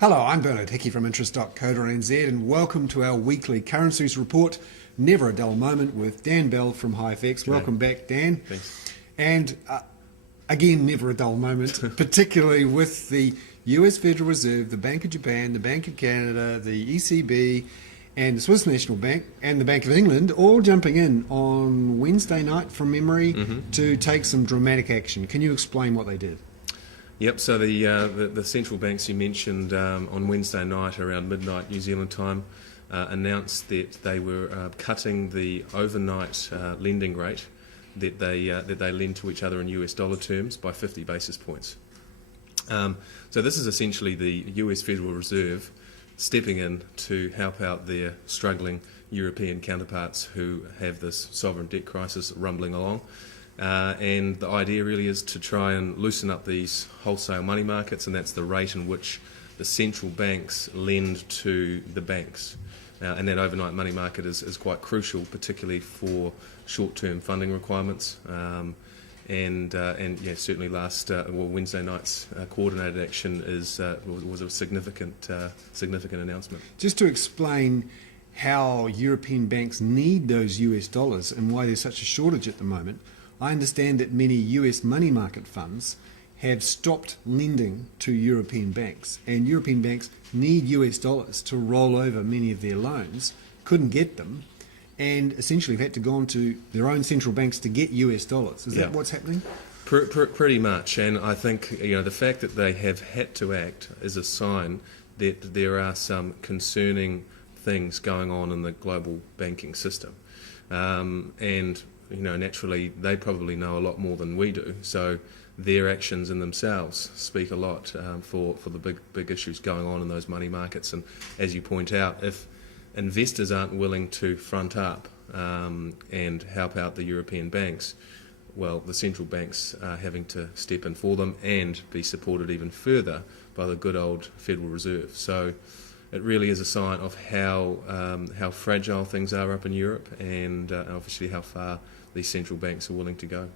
Hello, I'm Bernard Hickey from interest.co.nz and welcome to our weekly currencies report, Never a Dull Moment, with Dan Bell from HiFX. Welcome back, Dan. Thanks. And again, never a dull moment, particularly with the US Federal Reserve, the Bank of Japan, the Bank of Canada, the ECB, and the Swiss National Bank, and the Bank of England all jumping in on Wednesday night from memory to take some dramatic action. Can you explain what they did? Yep, so the central banks you mentioned on Wednesday night around midnight New Zealand time announced that they were cutting the overnight lending rate that they lend to each other in US dollar terms by 50 basis points. So this is essentially the US Federal Reserve stepping in to help out their struggling European counterparts who have this sovereign debt crisis rumbling along. And the idea really is to try and loosen up these wholesale money markets, and that's the rate in which the central banks lend to the banks. And that overnight money market is quite crucial, particularly for short-term funding requirements. Certainly Wednesday night's coordinated action was a significant announcement. Just to explain how European banks need those US dollars and why there's such a shortage at the moment, I understand that many US money market funds have stopped lending to European banks, and European banks need US dollars to roll over many of their loans, couldn't get them, and essentially have had to go on to their own central banks to get US dollars. Is that what's happening? Pretty much, and I think the fact that they have had to act is a sign that there are some concerning things going on in the global banking system, and naturally they probably know a lot more than we do, so their actions in themselves speak a lot for the big issues going on in those money markets. And as you point out, if investors aren't willing to front up and help out the European banks, well, the central banks are having to step in for them and be supported even further by the good old Federal Reserve. So it really is a sign of how fragile things are up in Europe, and obviously how far these central banks are willing to go.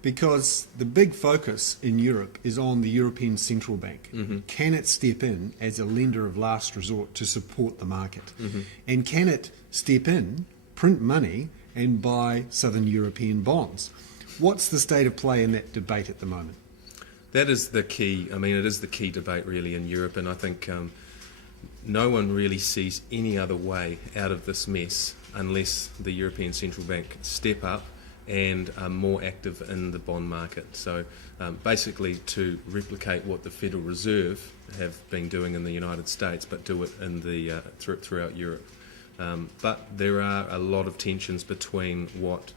Because the big focus in Europe is on the European Central Bank. Can it step in as a lender of last resort to support the market? And can it step in, print money, and buy Southern European bonds? What's the state of play in that debate at the moment? That is the key. I mean, it is the key debate really in Europe, and I think no one really sees any other way out of this mess unless the European Central Bank step up and are more active in the bond market. So basically to replicate what the Federal Reserve have been doing in the United States, but do it in the throughout Europe. But there are a lot of tensions between what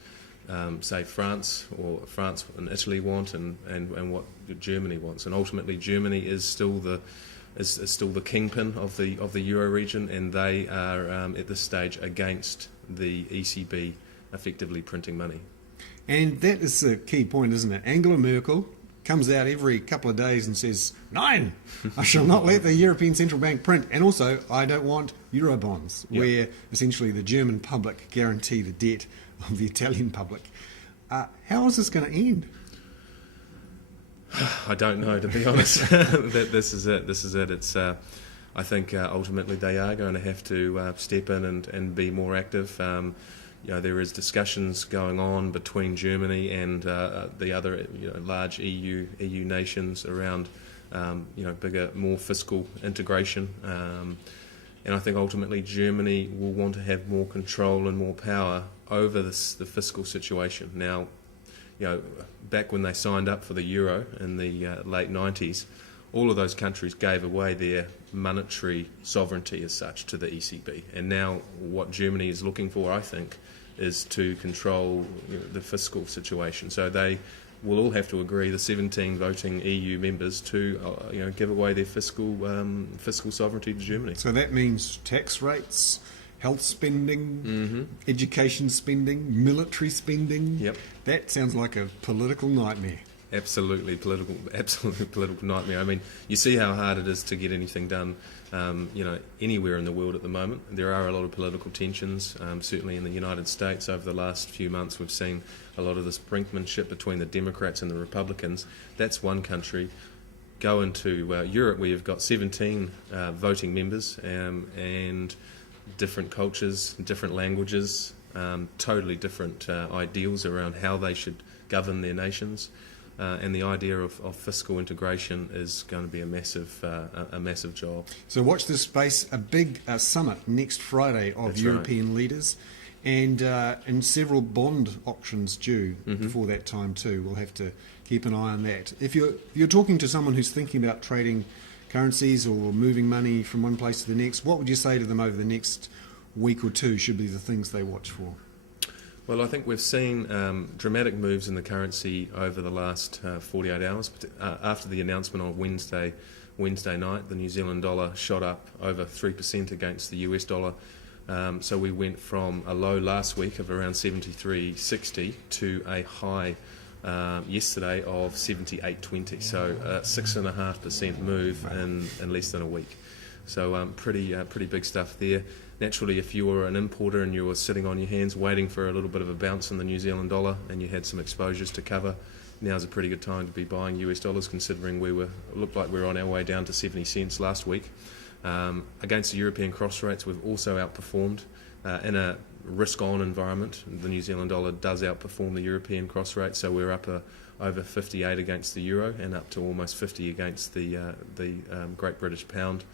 say France and Italy want and what Germany wants, and ultimately Germany is still the kingpin of the Euro region, and they are at this stage against the ECB effectively printing money. And that is the key point, isn't it? Angela Merkel comes out every couple of days and says, "Nein, I shall not let the European Central Bank print. And also, I don't want Eurobonds," where essentially the German public guarantee the debt of the Italian public. How is this going to end? I don't know, to be honest. This is it. It's. I think ultimately they are going to have to step in and be more active. There is discussions going on between Germany and the other large EU nations around bigger, more fiscal integration. And I think ultimately Germany will want to have more control and more power over the fiscal situation. Now, back when they signed up for the euro in the late 90s, all of those countries gave away their monetary sovereignty as such to the ECB. And now what Germany is looking for, I think, is to control the fiscal situation. So they will all have to agree, the 17 voting EU members, to give away their fiscal sovereignty to Germany. So that means tax rates, health spending, education spending, military spending. Yep. That sounds like a political nightmare. Absolutely political nightmare. I mean, you see how hard it is to get anything done, anywhere in the world at the moment. There are a lot of political tensions. Certainly in the United States, over the last few months, we've seen a lot of this brinkmanship between the Democrats and the Republicans. That's one country. go into Europe, where you've got 17 voting members and different cultures, different languages, totally different ideals around how they should govern their nations. And the idea of fiscal integration is going to be a massive job. So watch this space, a big summit next Friday of That's European leaders, and several bond auctions due before that time too. We'll have to keep an eye on that. If you're talking to someone who's thinking about trading currencies or moving money from one place to the next, what would you say to them over the next week or two should be the things they watch for? Well, I think we've seen dramatic moves in the currency over the last 48 hours. After the announcement on Wednesday night, the New Zealand dollar shot up over 3% against the US dollar. So we went from a low last week of around 73.60 to a high yesterday of 78.20. So a 6.5% move in less than a week. So pretty big stuff there. Naturally, if you were an importer and you were sitting on your hands waiting for a little bit of a bounce in the New Zealand dollar and you had some exposures to cover, now's a pretty good time to be buying US dollars, considering looked like we were on our way down to 70 cents last week. Against the European cross rates, we've also outperformed. In a risk-on environment, the New Zealand dollar does outperform the European cross rate, so we're up over 58 against the euro and up to almost 50 against the Great British Pound.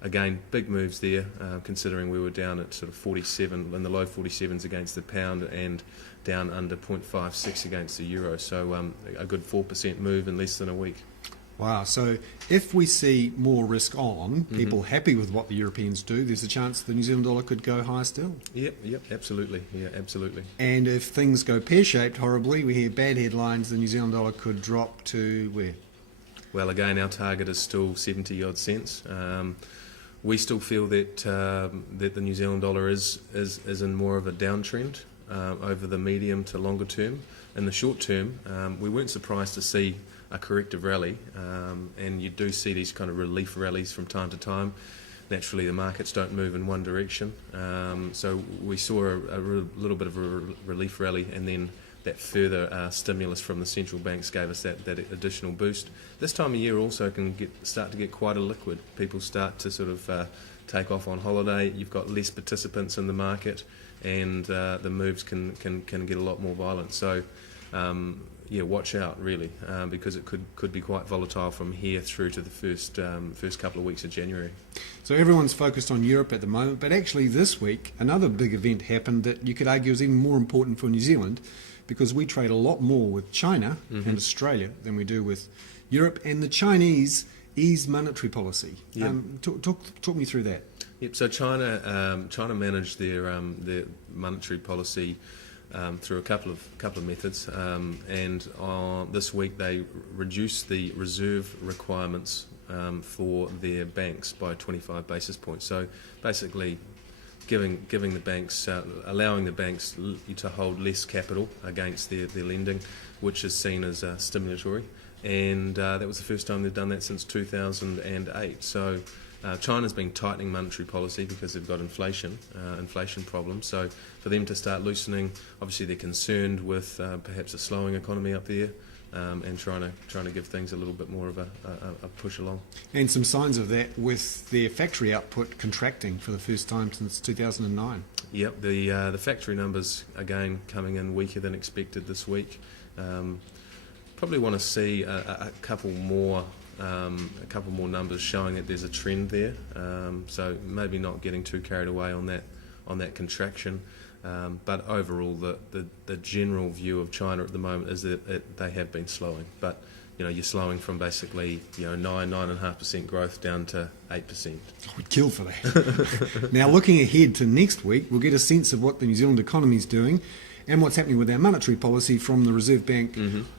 Again, big moves there, considering we were down at sort of 47, in the low 47s against the pound and down under 0.56 against the euro. So a good 4% move in less than a week. Wow, so if we see more risk on, people happy with what the Europeans do, there's a chance the New Zealand dollar could go higher still? Yep, absolutely. Yeah, absolutely. And if things go pear-shaped horribly, we hear bad headlines, the New Zealand dollar could drop to where? Well, again, our target is still 70-odd cents. We still feel that the New Zealand dollar is in more of a downtrend over the medium to longer term. In the short term, we weren't surprised to see a corrective rally, and you do see these kind of relief rallies from time to time. Naturally, the markets don't move in one direction, so we saw a little bit of a relief rally, and then that further stimulus from the central banks gave us that additional boost. This time of year also can start to get quite illiquid. People start to sort of take off on holiday. You've got less participants in the market, and the moves can get a lot more violent. So watch out really, because it could be quite volatile from here through to the first couple of weeks of January. So everyone's focused on Europe at the moment, but actually this week another big event happened that you could argue is even more important for New Zealand, because we trade a lot more with China and Australia than we do with Europe, and the Chinese ease monetary policy. Yep. Talk me through that. Yep. So China managed their monetary policy through a couple of methods, and this week they reduced the reserve requirements for their banks by 25 basis points. So basically, giving the banks, allowing the banks to hold less capital against their lending, which is seen as stimulatory, and that was the first time they've done that since 2008. So China's been tightening monetary policy because they've got inflation problems. So for them to start loosening, obviously they're concerned with perhaps a slowing economy up there, and trying to give things a little bit more of a push along. And some signs of that with their factory output contracting for the first time since 2009. Yep, the factory numbers again coming in weaker than expected this week. Probably want to see a couple more numbers showing that there's a trend there. So maybe not getting too carried away on that contraction. But overall, the general view of China at the moment is that they have been slowing. But you're slowing from basically 9.5% growth down to 8%. We'd kill for that. Now, looking ahead to next week, we'll get a sense of what the New Zealand economy is doing and what's happening with our monetary policy from the Reserve Bank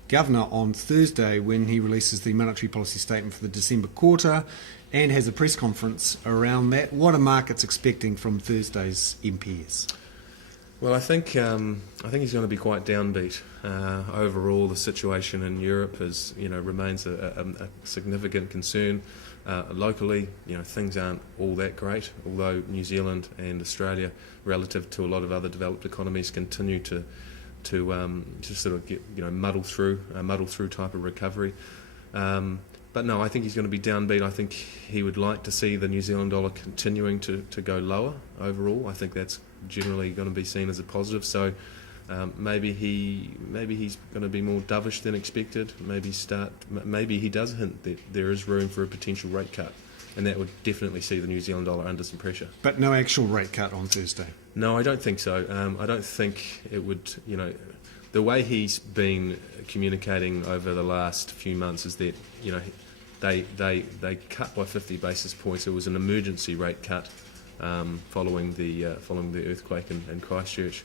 Governor on Thursday, when he releases the monetary policy statement for the December quarter and has a press conference around that. What are markets expecting from Thursday's MPS? Well, I think he's going to be quite downbeat. Overall, the situation in Europe remains a significant concern. Locally, things aren't all that great. Although New Zealand and Australia, relative to a lot of other developed economies, continue to sort of get muddle through type of recovery. But no, I think he's going to be downbeat. I think he would like to see the New Zealand dollar continuing to go lower overall. I think that's generally going to be seen as a positive. So maybe he's going to be more dovish than expected. Maybe he does hint that there is room for a potential rate cut, and that would definitely see the New Zealand dollar under some pressure. But no actual rate cut on Thursday? No, I don't think so. I don't think it would, the way he's been communicating over the last few months is that, they cut by 50 basis points. It was an emergency rate cut following the earthquake in Christchurch.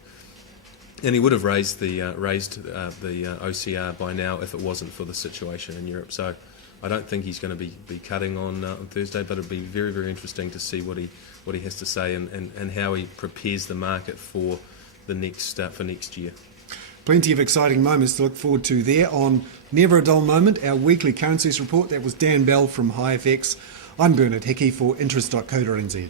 And he would have raised the OCR by now if it wasn't for the situation in Europe. So I don't think he's going to be cutting on Thursday, but it'll be very, very interesting to see what he has to say and how he prepares the market for the next year. Plenty of exciting moments to look forward to there on Never a Dull Moment, our weekly currencies report. That was Dan Bell from HiFX. I'm Bernard Hickey for interest.co.nz.